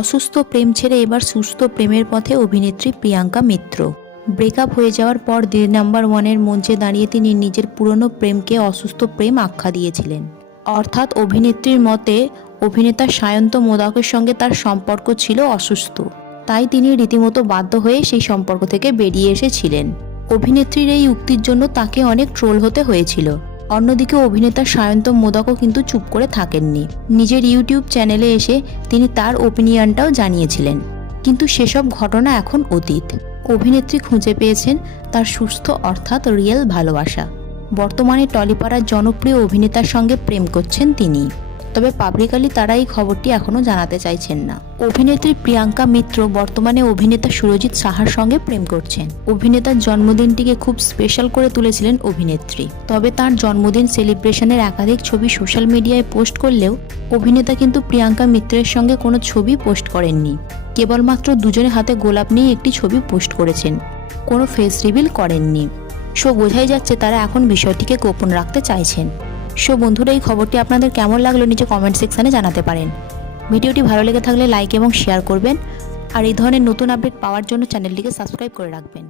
অসুস্থ প্রেম ছেড়ে এবার সুস্থ প্রেমের পথে অভিনেত্রী প্রিয়াঙ্কা মিত্র। ব্রেকআপ হয়ে যাওয়ার পর ডে নাম্বার ওয়ানের মঞ্চে দাঁড়িয়ে তিনি নিজের পুরনো প্রেমকে অসুস্থ প্রেম আখ্যা দিয়েছিলেন। অর্থাৎ অভিনেত্রীর মতে অভিনেতা সায়ন্ত মোদকের সঙ্গে তার সম্পর্ক ছিল অসুস্থ, তাই তিনি রীতিমতো বাধ্য হয়ে সেই সম্পর্ক থেকে বেরিয়ে এসেছিলেন। অভিনেত্রীর এই উক্তির জন্য তাকে অনেক ট্রোল হতে হয়েছিল। অন্যদিকে অভিনেতা সায়ন্ত মোদকও কিন্তু চুপ করে থাকেননি। নিজের ইউটিউব চ্যানেলে এসে তিনি তার ওপিনিয়নটাও জানিয়েছিলেন। কিন্তু সেসব ঘটনা এখন অতীত। অভিনেত্রী খুঁজে পেয়েছেন তার সুস্থ অর্থাৎ রিয়েল ভালোবাসা। বর্তমানে টলিপাড়ার জনপ্রিয় অভিনেতার সঙ্গে প্রেম করছেন তিনি। তবে পাবলিকালি তারা এই খবরটি এখনও জানাতে চাইছেন না। অভিনেত্রী প্রিয়াঙ্কা মিত্র বর্তমানে অভিনেতা সুরজিৎ সাহার সঙ্গে প্রেম করছেন। অভিনেতার জন্মদিনটিকে খুব স্পেশাল করে তুলেছিলেন অভিনেত্রী। তবে তার জন্মদিন সেলিব্রেশনের একাধিক ছবি সোশ্যাল মিডিয়ায় পোস্ট করলেও অভিনেতা কিন্তু প্রিয়াঙ্কা মিত্রের সঙ্গে কোনো ছবি পোস্ট করেননি। কেবলমাত্র দুজনের হাতে গোলাপ নিয়ে একটি ছবি পোস্ট করেছেন, কোনো ফেস রিভিল করেননি। বোঝাই যাচ্ছে তারা এখন বিষয়টিকে গোপন রাখতে চাইছেন। বন্ধুরা, এই খবরটি আপনাদের কেমন লাগলো নিচে কমেন্ট সেকশানে জানাতে পারেন। ভিডিওটি ভালো লেগে থাকলে লাইক এবং শেয়ার করবেন, আর এই ধরনের নতুন আপডেট পাওয়ার জন্য চ্যানেলটিকে সাবস্ক্রাইব করে রাখবেন।